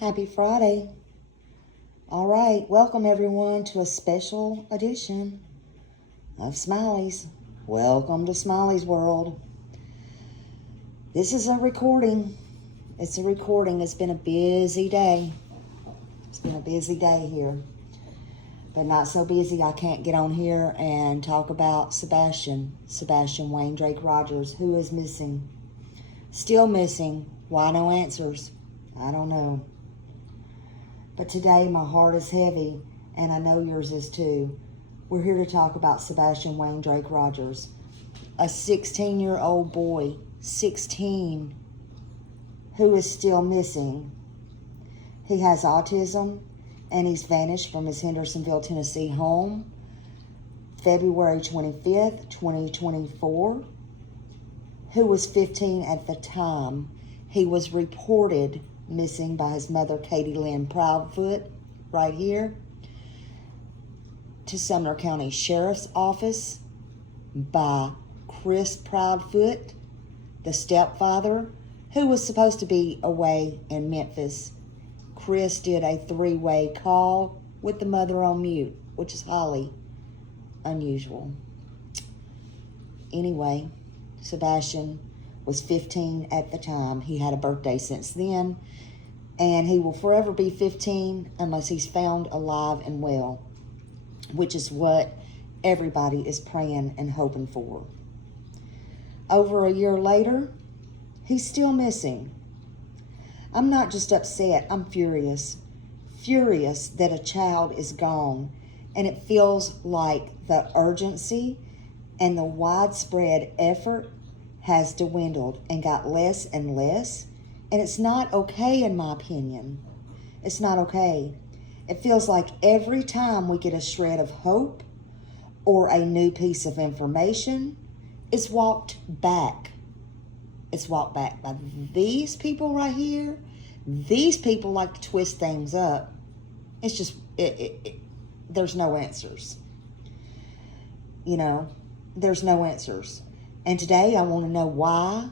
Happy Friday. All right, welcome everyone to a special edition of Smiley's. Welcome to Smiley's World. This is a recording. It's a recording. It's been a busy day. It's been a busy day here. But not so busy I can't get on here and talk about Sebastian Wayne Drake Rogers, who is missing. Still missing. Why no answers? I don't know. But today my heart is heavy, and I know yours is too. We're here to talk about Sebastian Wayne Drake Rogers, a 16-year-old boy, 16, who is still missing. He has autism, and he's vanished from his Hendersonville, Tennessee home, February 25th, 2024. Who was 15 at the time. He was reported missing by his mother, Katie Lynn Proudfoot, right here, to Sumner County Sheriff's Office by Chris Proudfoot, the stepfather, who was supposed to be away in Memphis. Chris did a three-way call with the mother on mute, which is highly unusual. Anyway, Sebastian was 15 at the time. He had a birthday since then, and he will forever be 15 unless he's found alive and well, which is what everybody is praying and hoping for. Over a year later, he's still missing. I'm not just upset, I'm furious. Furious that a child is gone, and it feels like the urgency and the widespread effort has dwindled and got less and less. And it's not okay, in my opinion. It's not okay. It feels like every time we get a shred of hope or a new piece of information, it's walked back. It's walked back by these people right here. These people like to twist things up. It's just, there's no answers. You know, there's no answers. And today I want to know why?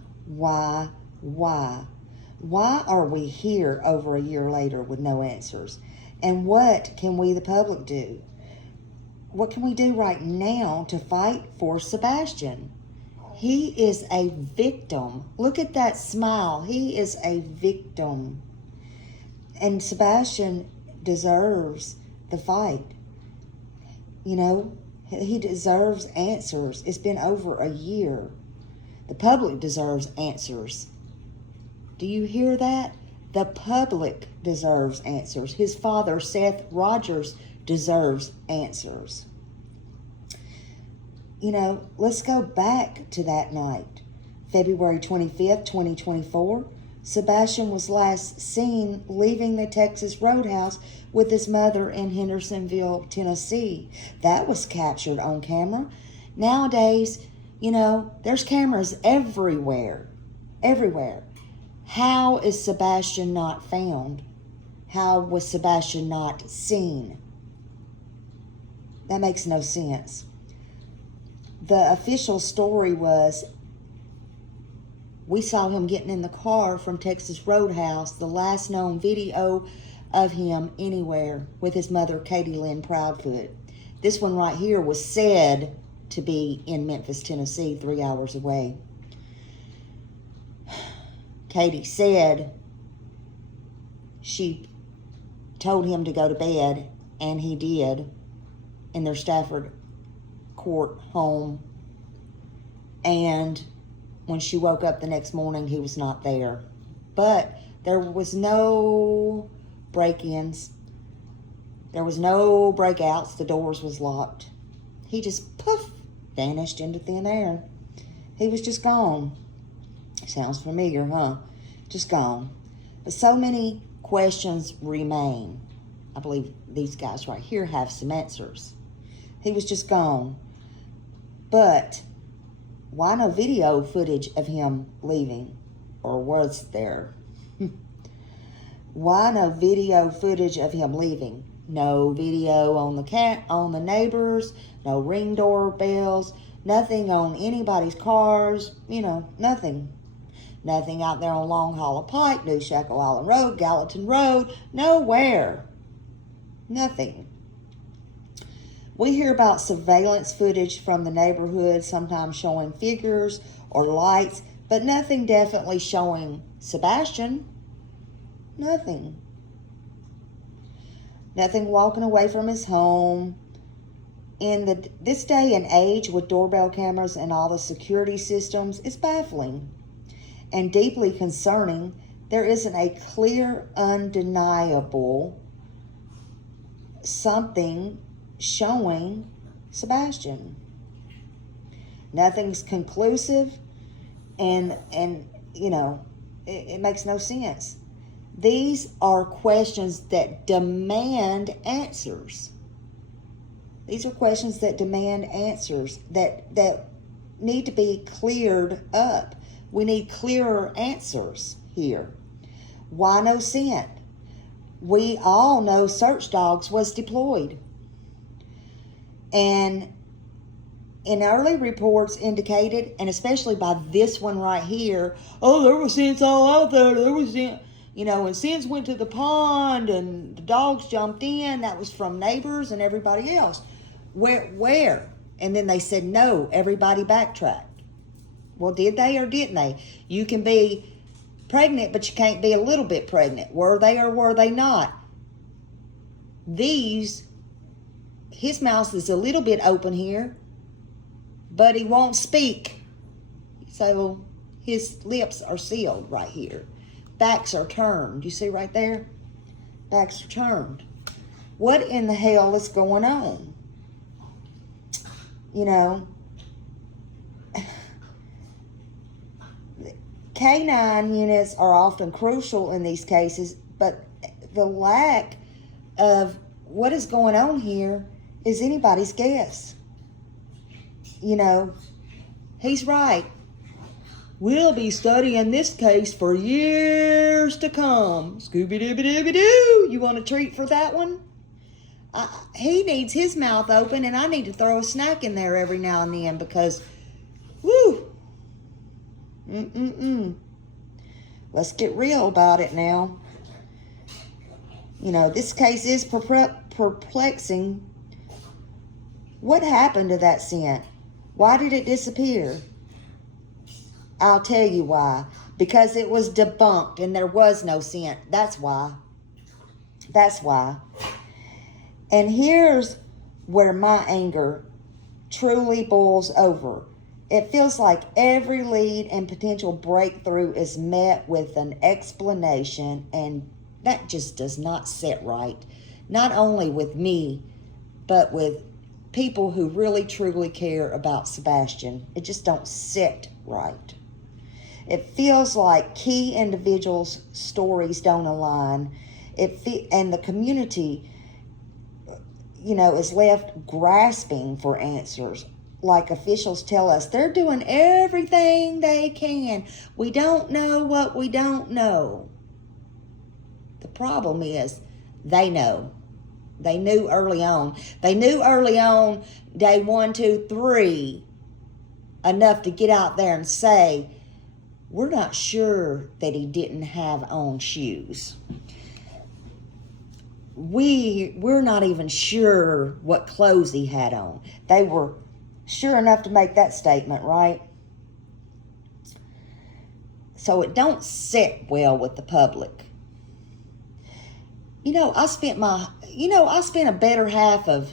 Why are we here over a year later with no answers? And what can we, the public, do? What can we do right now to fight for Sebastian? He is a victim. Look at that smile. He is a victim. And Sebastian deserves the fight. You know, he deserves answers. It's been over a year. The public deserves answers. Do you hear that? The public deserves answers. His father, Seth Rogers, deserves answers. You know, let's go back to that night, February 25th, 2024. Sebastian was last seen leaving the Texas Roadhouse with his mother in Hendersonville, Tennessee. That was captured on camera. Nowadays, you know, there's cameras everywhere. Everywhere. How is Sebastian not found? How was Sebastian not seen? That makes no sense. The official story was, we saw him getting in the car from Texas Roadhouse, the last known video of him anywhere, with his mother, Katie Lynn Proudfoot. This one right here was said to be in Memphis, Tennessee, 3 hours away. Katie said she told him to go to bed, and he did, in their Stafford Court home. And when she woke up the next morning, he was not there. But there was no break-ins. There was no breakouts. The doors was locked. He just, poof, vanished into thin air. He was just gone. Sounds familiar, huh? Just gone. But so many questions remain. I believe these guys right here have some answers. He was just gone. But why no video footage of him leaving? Or was there? Why no video footage of him leaving? No video on the neighbors, no ring doorbells, nothing on anybody's cars, you know, nothing. Nothing out there on Long Hollow Pike, New Shackle Island Road, Gallatin Road. Nowhere. Nothing. We hear about surveillance footage from the neighborhood, sometimes showing figures or lights, but nothing definitely showing Sebastian. Nothing. Nothing walking away from his home. In this day and age with doorbell cameras and all the security systems, it's baffling and deeply concerning. There isn't a clear, undeniable something showing Sebastian. Nothing's conclusive, and you know, it makes no sense. These are questions that demand answers. These are questions that demand answers that need to be cleared up. We need clearer answers here. Why no scent? We all know search dogs was deployed. And in early reports indicated, and especially by this one right here, oh, there was scents all out there. There was scent. You know, and scents went to the pond and the dogs jumped in. That was from neighbors and everybody else. Where? And then they said, no, everybody backtracked. Well, did they or didn't they? You can be pregnant, but you can't be a little bit pregnant. Were they or were they not? His mouth is a little bit open here, but he won't speak. So his lips are sealed right here. Backs are turned. You see right there? Backs are turned. What in the hell is going on? You know, K9 units are often crucial in these cases, but the lack of what is going on here is anybody's guess. You know, he's right. We'll be studying this case for years to come. Scooby-Dooby-Dooby-Doo. You want a treat for that one? He needs his mouth open, and I need to throw a snack in there every now and then because, woo. Let's get real about it now. You know, this case is perplexing. What happened to that scent? Why did it disappear? I'll tell you why. Because it was debunked and there was no scent. That's why. That's why. And here's where my anger truly boils over. It feels like every lead and potential breakthrough is met with an explanation, and that just does not sit right. Not only with me, but with people who really truly care about Sebastian. It just don't sit right. It feels like key individuals' stories don't align. And the community, you know, is left grasping for answers. Like officials tell us, they're doing everything they can. We don't know what we don't know. The problem is, they know. They knew early on. They knew early on, day 1, 2, 3, enough to get out there and say, we're not sure that he didn't have on shoes. We're not even sure what clothes he had on. They were sure enough to make that statement, right? So it don't sit well with the public. You know, I spent a better half of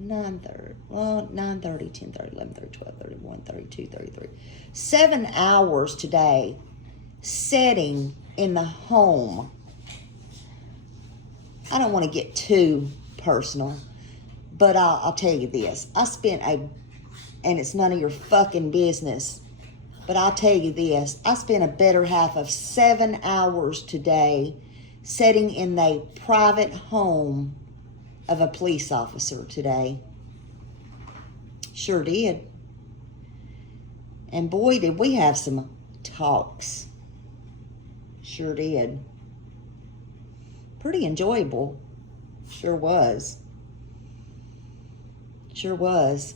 9:30, 10:30, 11:30, 12:30, 1:30, 2:33, 7 hours today sitting in the home. I don't want to get too personal, but I'll tell you this. And it's none of your fucking business, but I'll tell you this. I spent a better half of 7 hours today sitting in the private home of a police officer today. Sure did. And boy, did we have some talks. Sure did. Pretty enjoyable. Sure was. Sure was.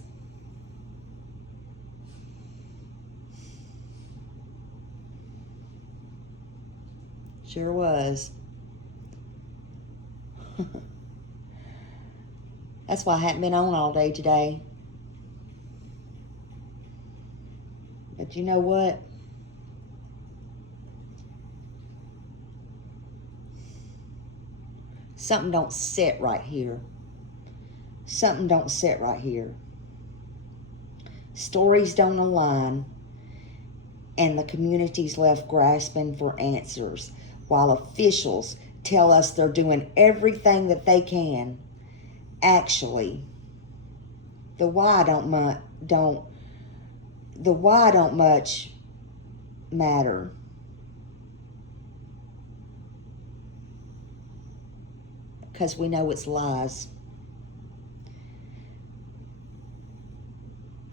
Sure was. That's why I haven't been on all day today. But you know what? Something don't sit right here. Something don't sit right here. Stories don't align, and the community's left grasping for answers, while officials tell us they're doing everything that they can. Actually, the why don't much matter. Because we know it's lies.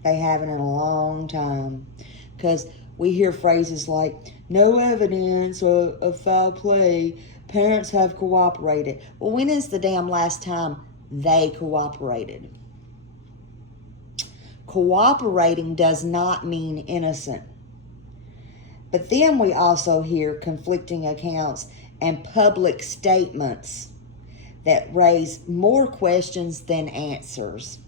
They haven't in a long time. Because we hear phrases like, no evidence of foul play, parents have cooperated. Well, when is the damn last time they cooperated? Cooperating does not mean innocent. But then we also hear conflicting accounts and public statements that raise more questions than answers.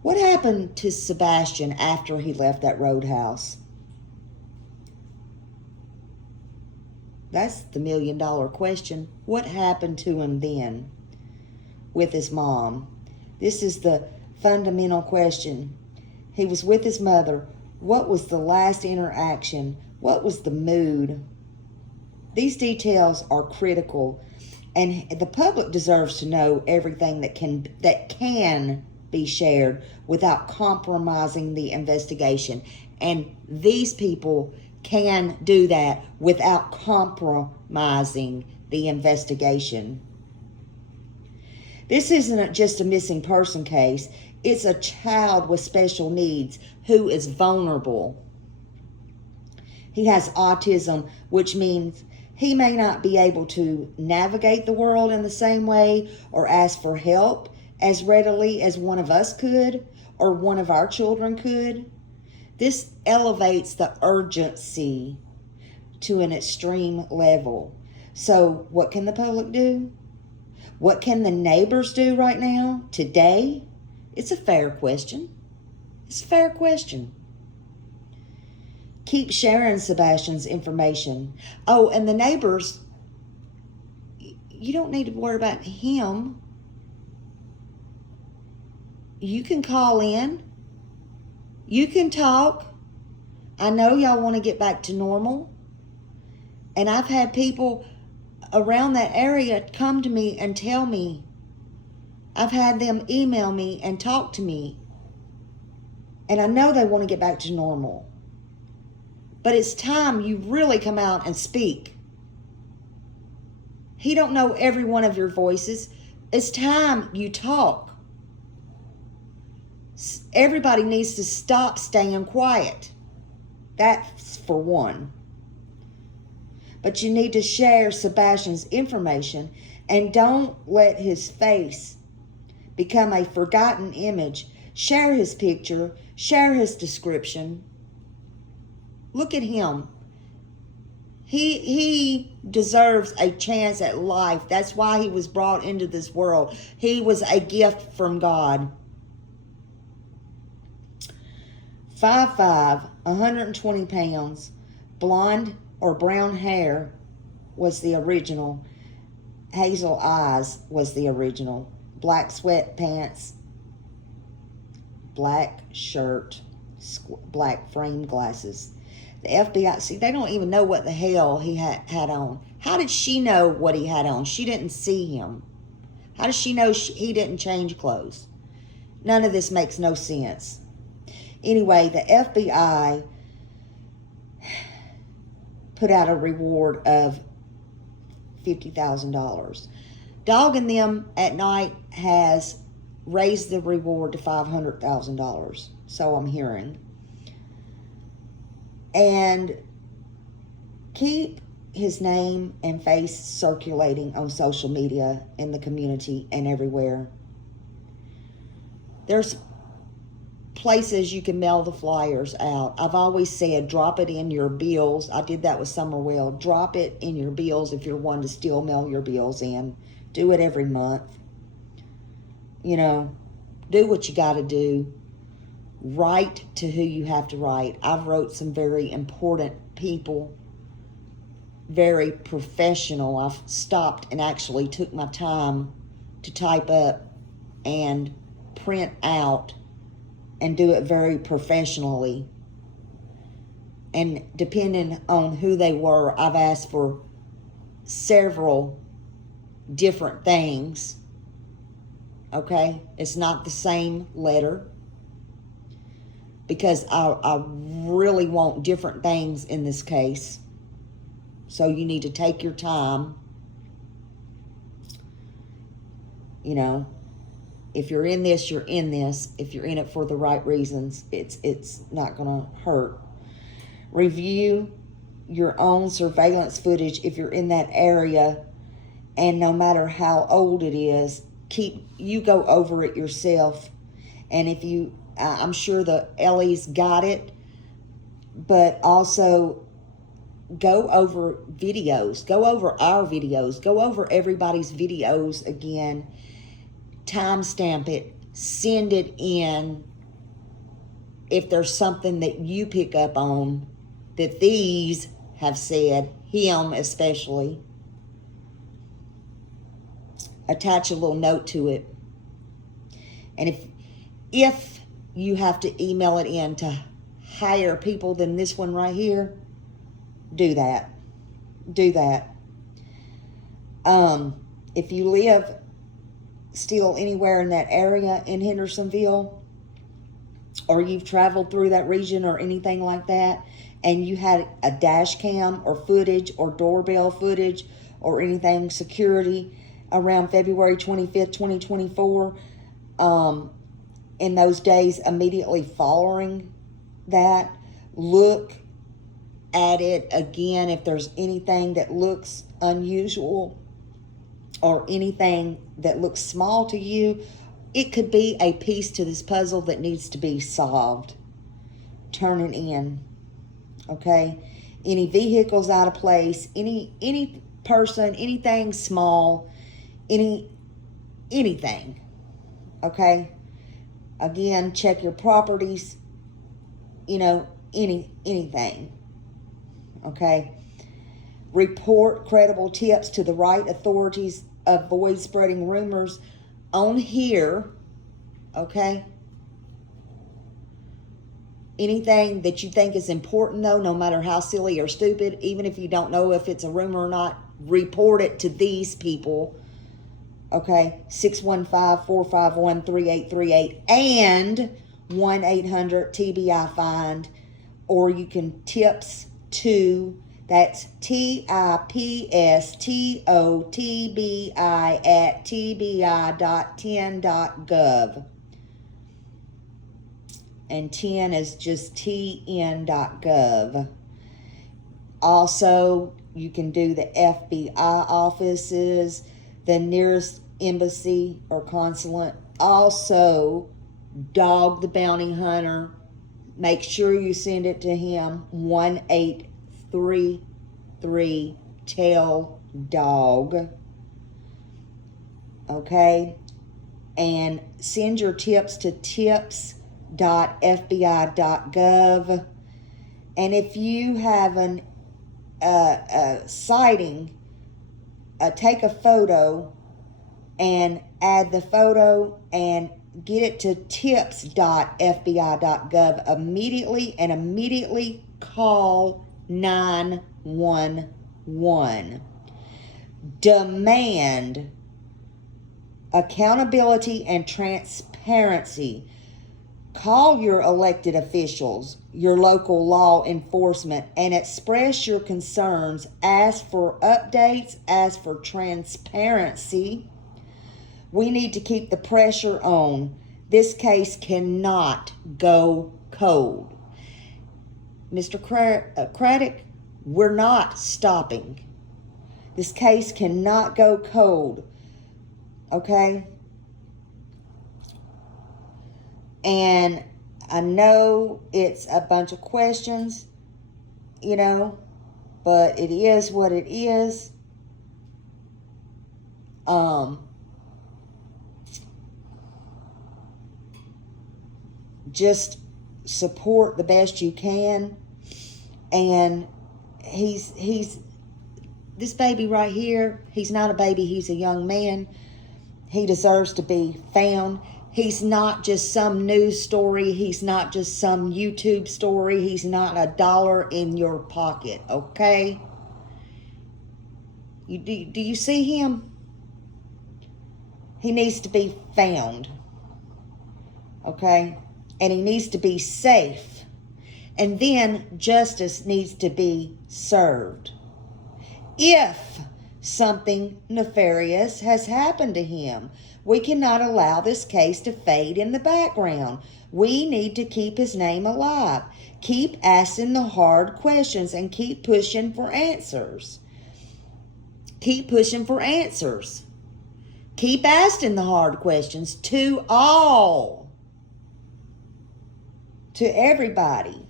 What happened to Sebastian after he left that roadhouse? That's the million-dollar question. What happened to him then with his mom? This is the fundamental question. He was with his mother. What was the last interaction? What was the mood? These details are critical, and the public deserves to know everything that can be shared without compromising the investigation. And these people can do that without compromising the investigation. This isn't just a missing person case. It's a child with special needs who is vulnerable. He has autism, which means he may not be able to navigate the world in the same way or ask for help as readily as one of us could or one of our children could. This elevates the urgency to an extreme level. So what can the public do? What can the neighbors do right now, today? It's a fair question. It's a fair question. Keep sharing Sebastian's information. Oh, and the neighbors, you don't need to worry about him. You can call in. You can talk. I know y'all want to get back to normal. And I've had people around that area come to me and tell me. I've had them email me and talk to me. And I know they want to get back to normal. But it's time you really come out and speak. He don't know every one of your voices. It's time you talk. Everybody needs to stop staying quiet. That's for one. But you need to share Sebastian's information and don't let his face become a forgotten image. Share his picture. Share his description. Look at him. He deserves a chance at life. That's why he was brought into this world. He was a gift from God. 5'5", 120 pounds, blonde or brown hair was the original. Hazel eyes was the original. Black sweatpants, black shirt, black frame glasses. The FBI, see, they don't even know what the hell he had on. How did she know what he had on? She didn't see him. How does she know he didn't change clothes? None of this makes no sense. Anyway, the FBI put out a reward of $50,000. Dogging them at night has raised the reward to $500,000. So I'm hearing. And keep his name and face circulating on social media, in the community, and everywhere. There's places you can mail the flyers out. I've always said drop it in your bills. I did that with Summerwell. Drop it in your bills if you're one to still mail your bills in. Do it every month. You know, do what you got to do. Write to who you have to write. I've wrote some very important people, very professional. I've stopped and actually took my time to type up and print out and do it very professionally. And depending on who they were, I've asked for several different things. Okay? It's not the same letter, because I really want different things in this case. So you need to take your time. You know, if you're in this, you're in this. If you're in it for the right reasons, it's not going to hurt. Review your own surveillance footage if you're in that area, and no matter how old it is, you go over it yourself. And if you, I'm sure the Ellie's got it, but also go over videos, go over our videos, go over everybody's videos again, timestamp it, send it in if there's something that you pick up on that these have said, him especially. Attach a little note to it. And if you have to email it in to higher people than this one right here, do that. Do that. If you live still anywhere in that area in Hendersonville, or you've traveled through that region or anything like that, and you had a dash cam or footage or doorbell footage or anything security around February 25th, 2024, in those days immediately following that, look at it again if there's anything that looks unusual or anything that looks small to you. It could be a piece to this puzzle that needs to be solved. Turn it in. Okay? Any vehicles out of place, any person, anything small, anything. Okay? Again, check your properties, you know, anything. Okay? Report credible tips to the right authorities. Avoid spreading rumors on here. Okay? Anything that you think is important, though, no matter how silly or stupid, even if you don't know if it's a rumor or not, report it to these people. Okay? 615-451-3838 and 1-800-TBI-FIND. Or you can tips to, that's TIPSTOTBI at tbi.10.gov. And 10 is just tn.gov. Also, you can do the FBI offices, the nearest embassy or consulate. Also, Dog the Bounty Hunter. Make sure you send it to him. 1-833-TELL-DOG. Okay? And send your tips to tips.fbi.gov. And if you have a sighting, take a photo and add the photo and get it to tips.fbi.gov immediately, and immediately call 911. Demand accountability and transparency. Call your elected officials, your local law enforcement, and express your concerns. Ask for updates, ask for transparency. We need to keep the pressure on. This case cannot go cold. Mr. Craddock, we're not stopping. This case cannot go cold. Okay? And I know it's a bunch of questions, you know, but it is what it is. Just support the best you can. And he's this baby right here, he's not a baby, he's a young man. He deserves to be found. He's not just some news story. He's not just some YouTube story. He's not $1 in your pocket, okay? Do you see him? He needs to be found, okay? And he needs to be safe. And then justice needs to be served. If something nefarious has happened to him, we cannot allow this case to fade in the background. We need to keep his name alive. Keep asking the hard questions and keep pushing for answers. Keep pushing for answers. Keep asking the hard questions to all. To everybody.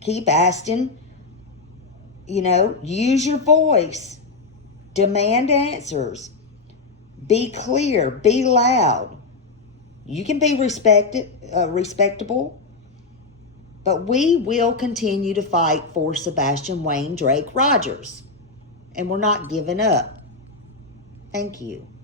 Keep asking, you know, use your voice. Demand answers. Be clear. Be loud. You can be respectable. But we will continue to fight for Sebastian Wayne Drake Rogers. And we're not giving up. Thank you.